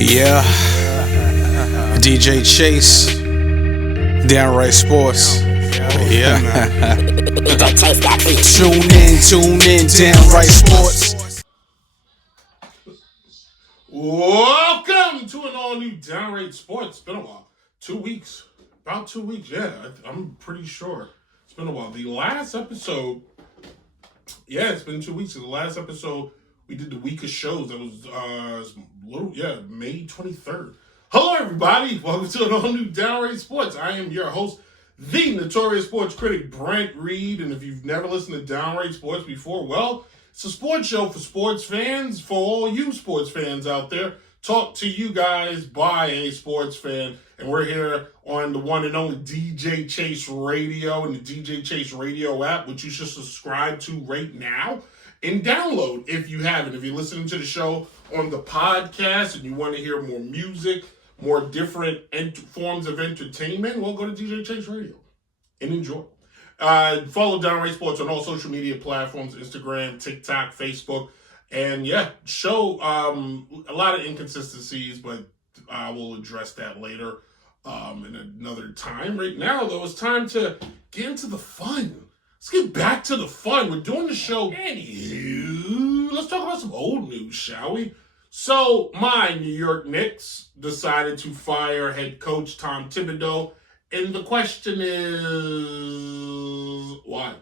Yeah, DJ Chase, Downright Sports. Yeah, tune in, Downright Sports. Welcome to an all-new Downright Sports. It's been a while. 2 weeks. About 2 weeks, yeah. I'm pretty sure. It's been a while. The last episode, it's been 2 weeks. The last episode, we did the week of shows. That was, May 23rd. Hello, everybody. Welcome to an all-new Downright Sports. I am your host, the Notorious Sports Critic, Brent Reid. And if you've never listened to Downright Sports before, well, it's a sports show for sports fans, for all you sports fans out there. Talk to you guys by a sports fan. And we're here on the one and only DJ Chase Radio and the DJ Chase Radio app, which you should subscribe to right now and download if you haven't. If you're listening to the show on the podcast and you want to hear more music, more different forms of entertainment, well, go to DJ Chase Radio and enjoy. Follow Downright Sports on all social media platforms, Instagram, TikTok, Facebook. And show a lot of inconsistencies, but I will address that later in another time. Right now, though, it's time to get into the fun. Let's get back to the fun. We're doing the show. Anywho, let's talk about some old news, shall we? So, my New York Knicks decided to fire head coach Tom Thibodeau. And the question is, why?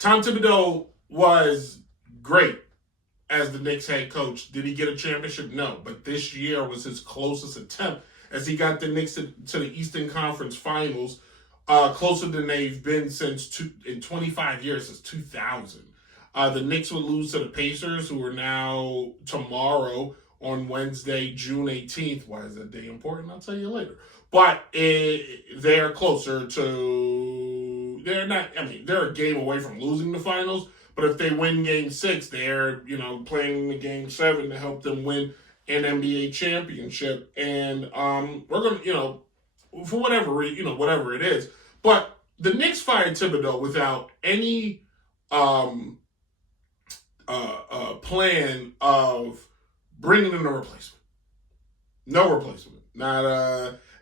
Tom Thibodeau was great as the Knicks head coach. Did he get a championship? No. But this year was his closest attempt as he got the Knicks to the Eastern Conference Finals, closer than they've been in 25 years, since 2000. The Knicks would lose to the Pacers, who are now tomorrow on Wednesday, June 18th. Why is that day important? I'll tell you later. But they're closer to... They're a game away from losing the finals. But if they win Game 6, they're, playing the Game 7 to help them win an NBA championship. And we're going to, for whatever it is. But the Knicks fired Thibodeau without any plan of bringing in a replacement. No replacement.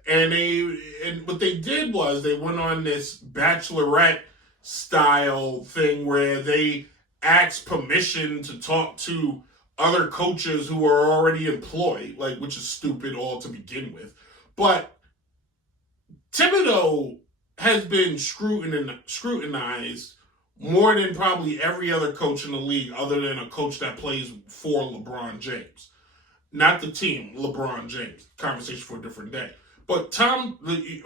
And what they did was they went on this bachelorette style thing where they asked permission to talk to other coaches who are already employed, which is stupid all to begin with. But Thibodeau has been scrutinized more than probably every other coach in the league, other than a coach that plays for LeBron James. Not the team, LeBron James. Conversation for a different day. But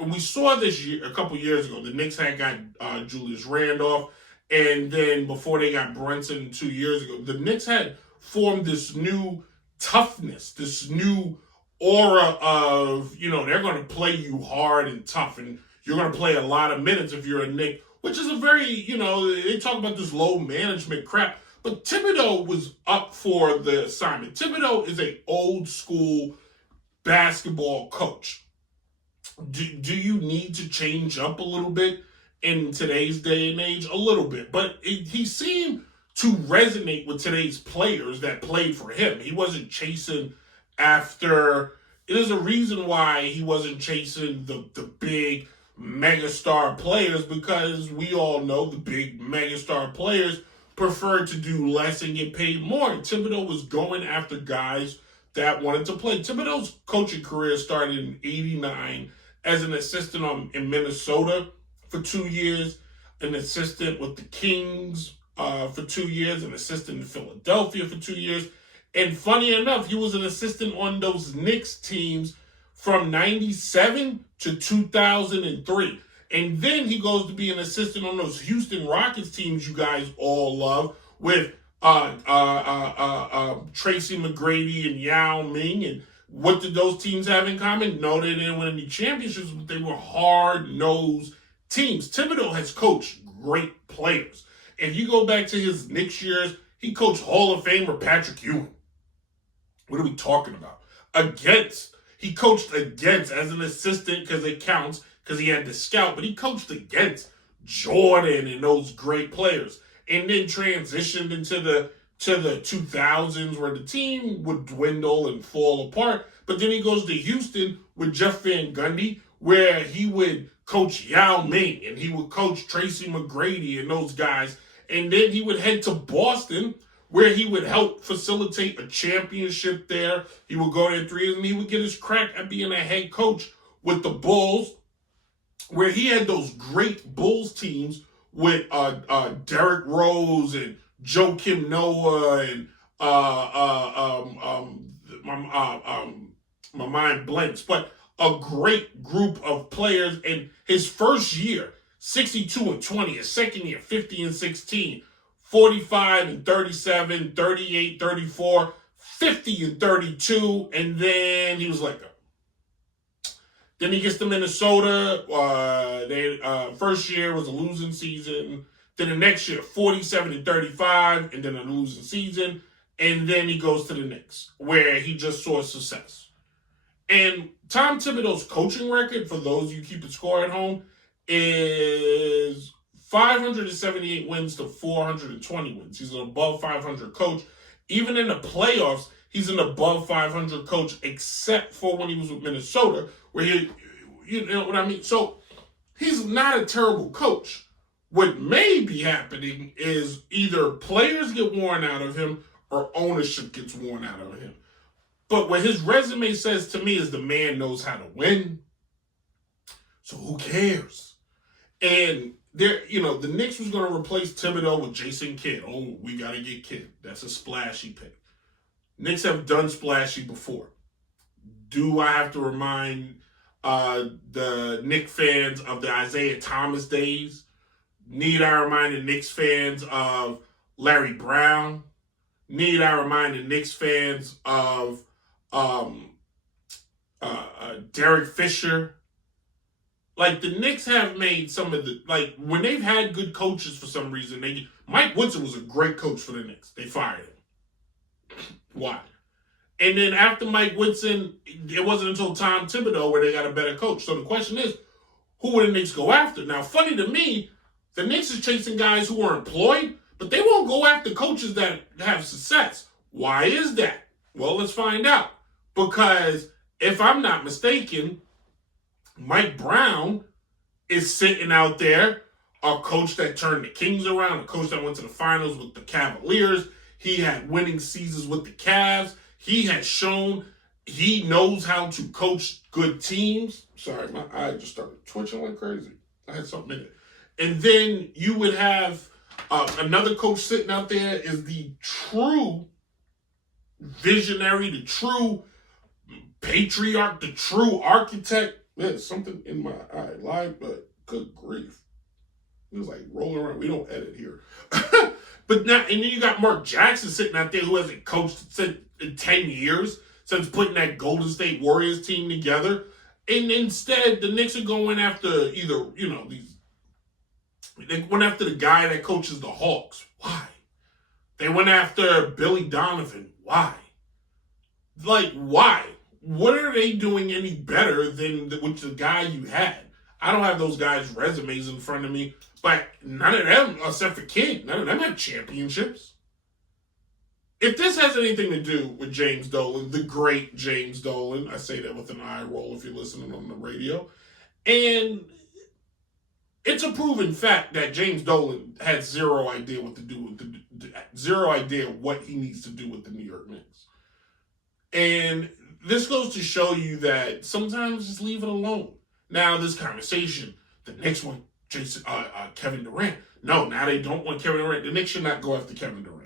we saw this year, a couple years ago, the Knicks had got Julius Randolph, and then before they got Brunson 2 years ago, the Knicks had formed this new toughness, this new aura of, they're going to play you hard and tough, and you're going to play a lot of minutes if you're a Knick, which is a very, they talk about this low management crap, but Thibodeau was up for the assignment. Thibodeau is an old school basketball coach. Do you need to change up a little bit in today's day and age? A little bit. But he seemed to resonate with today's players that played for him. He wasn't chasing after... There's a reason why he wasn't chasing the big megastar players, because we all know the big megastar players prefer to do less and get paid more. And Thibodeau was going after guys that wanted to play. Thibodeau's coaching career started in '89 as an assistant in Minnesota for 2 years, an assistant with the Kings for 2 years, an assistant in Philadelphia for 2 years. And funny enough, he was an assistant on those Knicks teams from 97 to 2003. And then he goes to be an assistant on those Houston Rockets teams you guys all love, with Tracy McGrady and Yao Ming. And what did those teams have in common? No, they didn't win any championships, but they were hard-nosed teams. Thibodeau has coached great players. If you go back to his Knicks years, he coached Hall of Famer Patrick Ewing. What are we talking about? He coached against, as an assistant, because it counts, because he had to scout, but he coached against Jordan and those great players. And then transitioned into the to the 2000s where the team would dwindle and fall apart. But then he goes to Houston with Jeff Van Gundy, where he would coach Yao Ming and he would coach Tracy McGrady and those guys. And then he would head to Boston, where he would help facilitate a championship there. He would go there 3 years and he would get his crack at being a head coach with the Bulls, where he had those great Bulls teams with Derrick Rose and Joakim Noah and my mind blanks, but a great group of players. And his first year, 62-20, his second year, 50-16, 45-37, 38-34, 50-32, and then he was like, then he gets to Minnesota. First year was a losing season. Then the next year, 47-35, and then a losing season. And then he goes to the Knicks, where he just saw success. And Tom Thibodeau's coaching record, for those of you keeping score at home, is 578 wins to 420 wins. He's an above 500 coach. Even in the playoffs, he's an above 500 coach, except for when he was with Minnesota, where you know what I mean? So he's not a terrible coach. What may be happening is either players get worn out of him or ownership gets worn out of him. But what his resume says to me is the man knows how to win. So who cares? And the Knicks was going to replace Thibodeau with Jason Kidd. Oh, we got to get Kidd. That's a splashy pick. Knicks have done splashy before. Do I have to remind the Knicks fans of the Isaiah Thomas days? Need I remind the Knicks fans of Larry Brown? Need I remind the Knicks fans of Derek Fisher? Like, the Knicks have made some of the, like, when they've had good coaches for some reason, Mike Woodson was a great coach for the Knicks. They fired him. Why? And then after Mike Woodson, it wasn't until Tom Thibodeau where they got a better coach. So the question is, who will the Knicks go after? Now, funny to me, the Knicks is chasing guys who are employed, but they won't go after coaches that have success. Why is that? Well, let's find out. Because if I'm not mistaken, Mike Brown is sitting out there, a coach that turned the Kings around, a coach that went to the finals with the Cavaliers. He had winning seasons with the Cavs. He has shown he knows how to coach good teams. Sorry, my eye just started twitching like crazy. I had something in it. And then you would have another coach sitting out there is the true visionary, the true patriarch, the true architect. There's something in my eye live, but good grief. It was like rolling around. We don't edit here. But now, and then you got Mark Jackson sitting out there who hasn't coached in 10 years since putting that Golden State Warriors team together. And instead, the Knicks are going after they went after the guy that coaches the Hawks. Why? They went after Billy Donovan. Why? Like, why? What are they doing any better than with the guy you had? I don't have those guys' resumes in front of me, but none of them, except for King, none of them have championships. If this has anything to do with James Dolan, the great James Dolan, I say that with an eye roll if you're listening on the radio, and it's a proven fact that James Dolan had zero idea what to do with zero idea what he needs to do with the New York Knicks. And this goes to show you that sometimes just leave it alone. Now, this conversation, the Knicks want Kevin Durant. No, now they don't want Kevin Durant. The Knicks should not go after Kevin Durant.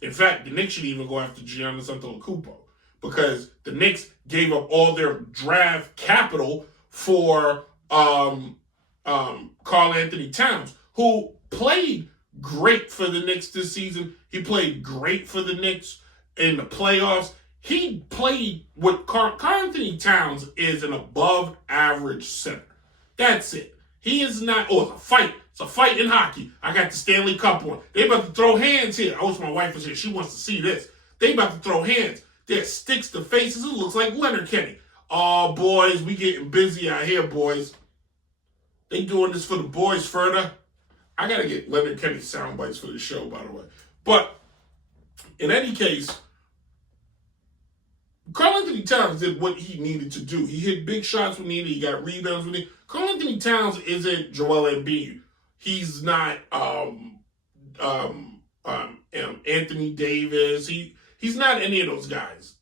In fact, the Knicks should even go after Giannis Antetokounmpo because the Knicks gave up all their draft capital for Karl Anthony Towns, who played great for the Knicks this season. He played great for the Knicks in the playoffs. He played with Karl Anthony Towns is an above average center. That's it. He is not, it's a fight. It's a fight in hockey. I got the Stanley Cup one. They about to throw hands here. I wish my wife was here. She wants to see this. They about to throw hands. There's sticks to faces. It looks like Leonard Kenny. Oh, boys, we getting busy out here, boys. They doing this for the boys further. I got to get Leonard Kenny sound bites for the show, by the way. But In any case, Karl-Anthony Towns did what he needed to do. He hit big shots when needed. He got rebounds when needed. Karl-Anthony Towns isn't Joel Embiid. He's not Anthony Davis. He's not any of those guys.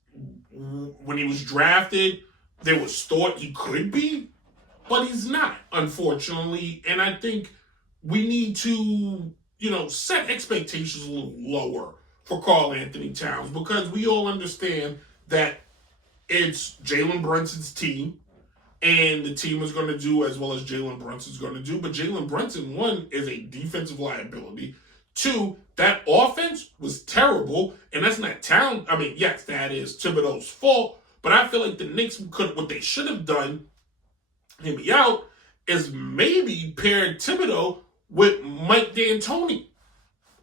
When he was drafted, there was thought he could be, but he's not, unfortunately. And I think we need to, set expectations a little lower for Karl-Anthony Towns, because we all understand that it's Jalen Brunson's team, and the team is going to do as well as Jalen Brunson's going to do. But Jalen Brunson, one, is a defensive liability. Two, that offense was terrible, and that's not talent. I mean, yes, that is Thibodeau's fault, but I feel like the Knicks what they should have done, hear me out, is maybe paired Thibodeau with Mike D'Antoni.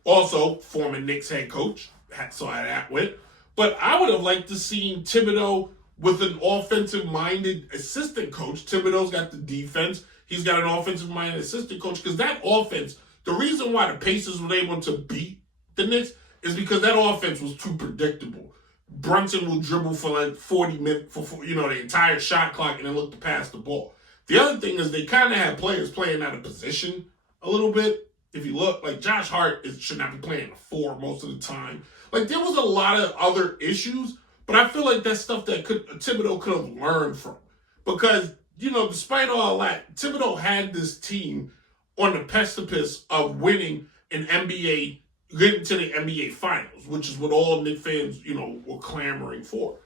Also, former Knicks head coach, saw how that went. But I would have liked to see Thibodeau with an offensive-minded assistant coach. Thibodeau's got the defense. He's got an offensive-minded assistant coach, because that offense, the reason why the Pacers were able to beat the Knicks is because that offense was too predictable. Brunson will dribble for like 40 minutes, for the entire shot clock, and then look to pass the ball. The other thing is they kind of have players playing out of position a little bit. If you look, like Josh Hart should not be playing a 4 most of the time. Like, there was a lot of other issues, but I feel like that's stuff that Thibodeau could have learned from. Because, despite all that, Thibodeau had this team on the precipice of winning an NBA, getting to the NBA Finals, which is what all Knicks fans, were clamoring for.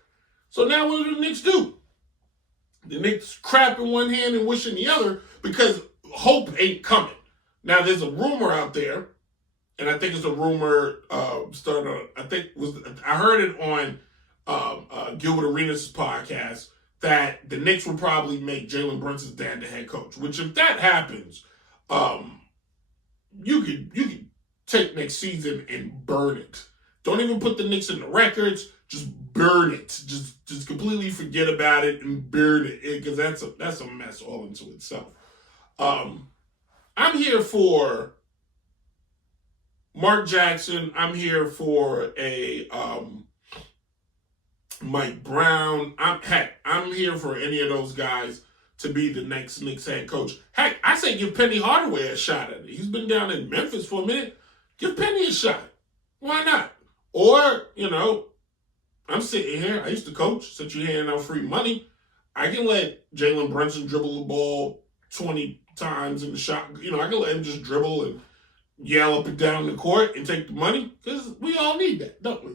So now what do the Knicks do? The Knicks crap in one hand and wish in the other, because hope ain't coming. Now, there's a rumor out there, and I think it's a rumor I heard it on Gilbert Arenas' podcast, that the Knicks will probably make Jalen Brunson's dad the head coach, which if that happens, you could take next season and burn it. Don't even put the Knicks in the records, just burn it. Just completely forget about it and burn it, because that's a mess all into itself. I'm here for Mark Jackson. I'm here for a Mike Brown. I'm here for any of those guys to be the next Knicks head coach. Heck, I say give Penny Hardaway a shot at it. He's been down in Memphis for a minute. Give Penny a shot. Why not? Or, I'm sitting here. I used to coach, since you're handing out free money. I can let Jalen Brunson dribble the ball 20 times in the shot. I can let him just dribble and yell up and down the court and take the money, because we all need that, don't we?